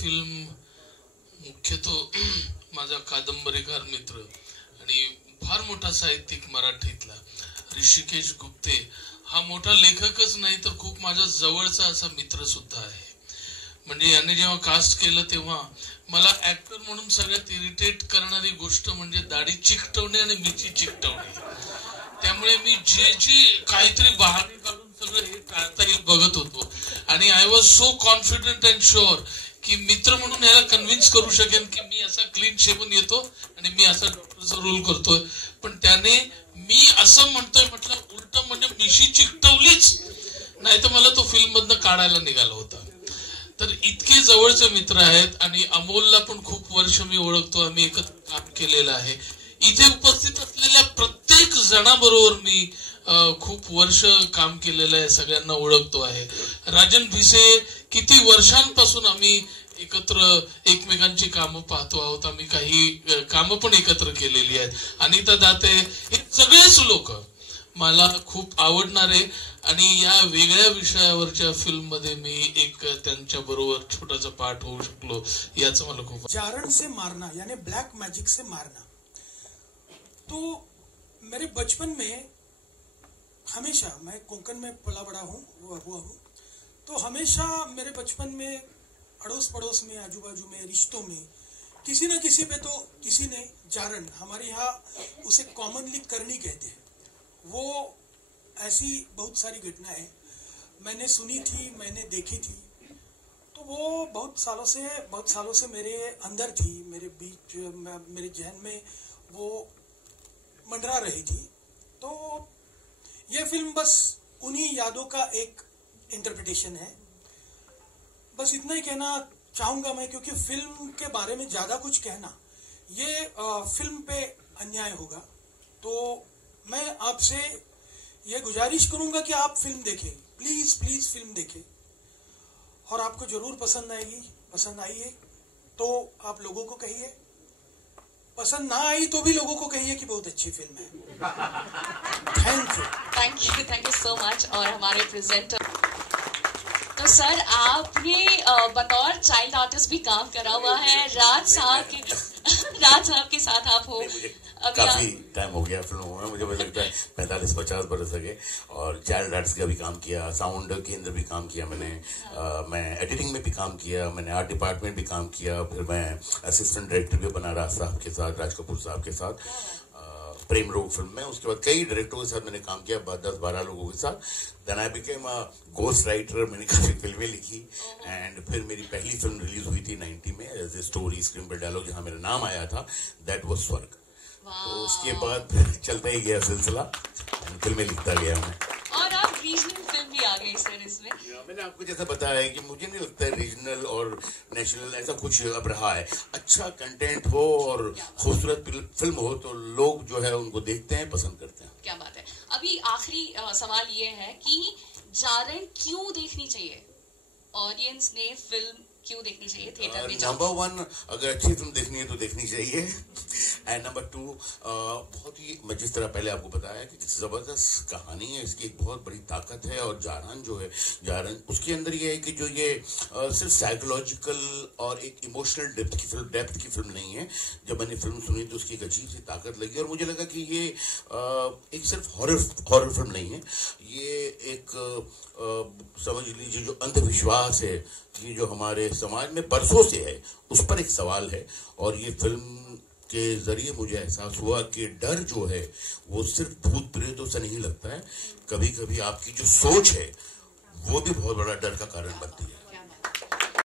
Film मुख्यतः माझा कादंबरीकार मित्र आणि फार मोठा साहित्यिक मराठीतला ऋषिकेश गुप्ते हा मोठा लेखकच नाही तर खूप माझ्या जवळचा असा मित्र सुद्धा आहे. म्हणजे याने जेव्हा कास्ट केलं तेव्हा मला ऍक्टर म्हणून सगळ्यात इरिटेट करणारी गोष्ट म्हणजे दाढी चिकटवणे आणि मिची चिकटवणे. त्यामुळे मी जे काहीतरी बहाणे काढून सगळं हे टाळता येईल बघत होतो आणि I was so confident and sure की मित्र म्हणून याला कन्व्हिन्स करू शकेन की मी असा क्लीन शेवून येतो आणि मी असा डॉक्टरचा रोल करतोय. पण त्याने मी असं म्हणतोय म्हटलं उलट म्हणजे मिशी चिकटवलीच नाही तर मला तो फिल्म मधनं काढायला निघाला होता. तर इतके जवळचे मित्र आहेत आणि अमोलला पण खूप वर्ष मी ओळखतो. आम्ही एकत्र काम केलेलं आहे. इथे उपस्थित असलेल्या प्रत्येक जणाबरोबर मी खूप वर्ष काम केलेलं आहे. सगळ्यांना ओळखतो आहे. राजन भिसे किती वर्षांपासून आम्ही एकत्र एकमेकांची कामं पाहतो आहोत. आम्ही काही कामं पण एकत्र केलेली आहेत. अनिता दाते हे सगळेच लोक मला खूप आवडणारे आणि या वेगळ्या विषयावरच्या फिल्म मध्ये मी एक त्यांच्या बरोबर छोटासा पार्ट होऊ शकलो याचं मला खूप. जारण से मारना यानी ब्लैक मैजिक से मारना, तो मेरे बचपन में हमेशा, मैं कोंकण में पला बड़ा हुआ हूँ, तो हमेशा मेरे बचपन में अड़ोस पड़ोस में आजू बाजू में रिश्तों में किसी न किसी पे तो किसी ने जारण, हमारे यहाँ उसे कॉमनली करनी कहते हैं, वो ऐसी बहुत सारी घटनाएं मैंने सुनी थी, मैंने देखी थी. तो वो बहुत सालों से मेरे अंदर थी, मेरे बीच, मेरे जहन में वो मंडरा रही थी. तो ये फिल्म बस उन्हीं यादों का एक इंटरप्रिटेशन है. बस इतना ही कहना चाहूंगा मैं, क्योंकि फिल्म के बारे में ज्यादा कुछ कहना ये फिल्म पे अन्याय होगा. तो मैं आपसे ये गुजारिश करूंगा कि आप फिल्म देखें, प्लीज प्लीज फिल्म देखें और आपको जरूर पसंद आएगी. पसंद आई है तो आप लोगों को कहिए, पसंद ना आई तो भी लोगों को कहिए कि बहुत अच्छी फिल्म है. Thank you so much. और हमारे प्रेजेंटर तो सर आपने बतौर चाइल्ड आर्टिस्ट भी काम करा हुआ है. राज साहब के साथ आप हो. काफी टाइम हो गया फिल्मों में, मुझे लगता है 45-50 बरस लगे. और चाइल्ड आर्ट्स का भी काम किया, साउंड के अंदर भी काम किया मैंने. मैं एडिटिंग में भी काम किया, मैंने आर्ट डिपार्टमेंट भी काम किया. फिर मैं असिस्टेंट डायरेक्टर भी बना राज साहब के साथ, राज कपूर साहब के साथ प्रेम रोग फिल्म में. उसके बाद कई डायरेक्टरों के साथ मैंने काम किया, 10-12 लोगों के साथ. Then I became a ghost writer. मैंने काफी फिल्में लिखी एंड फिर मेरी पहली फिल्म रिलीज हुई थी 90 में एज ए स्टोरी स्क्रीन पर डायलॉग, जहां मेरा नाम आया था, दैट वाज स्वर्ग. तो उसके बाद फिर चलता ही गया सिलसिला, फिल्में लिखता गया मैं. और आप रीजनल फिल्म भी आ गई सर इसमें. मैंने आपको जैसा बताया है कि मुझे नहीं लगता है रीजनल और नेशनल ऐसा कुछ अब रहा है. अच्छा कंटेंट हो और खूबसूरत फिल्म हो तो लोग जो है उनको देखते हैं, पसंद करते हैं. क्या बात है. अभी आखिरी सवाल ये है कि जारण क्यों देखनी चाहिए, ऑडियंस ने फिल्म क्यों देखनी चाहिए थिएटर में? नंबर 1, अगर अच्छी फिल्म देखनी है तो देखनी चाहिए. एंड नंबर 2, बहुत ही, मैं जिस तरह पहले आपको बताया कि जबरदस्त कहानी है, इसकी एक बहुत बड़ी ताकत है. और जारण जो है, जारण उसके अंदर ये है कि जो ये सिर्फ साइकोलॉजिकल और एक इमोशनल डेप्थ की फिल्म नहीं है. जब मैंने फिल्म सुनी तो उसकी एक अजीब सी ताकत लगी और मुझे लगा कि ये एक सिर्फ हॉरर फिल्म नहीं है. ये एक समझ लीजिए जो अंधविश्वास है कि जो हमारे समाज में बरसों से है, उस पर एक सवाल है. और ये फिल्म के जरिए मुझे एहसास हुआ कि डर जो है वो सिर्फ भूत प्रेतों से नहीं लगता है. कभी कभी आपकी जो सोच है वो भी बहुत बड़ा डर का कारण बनती है.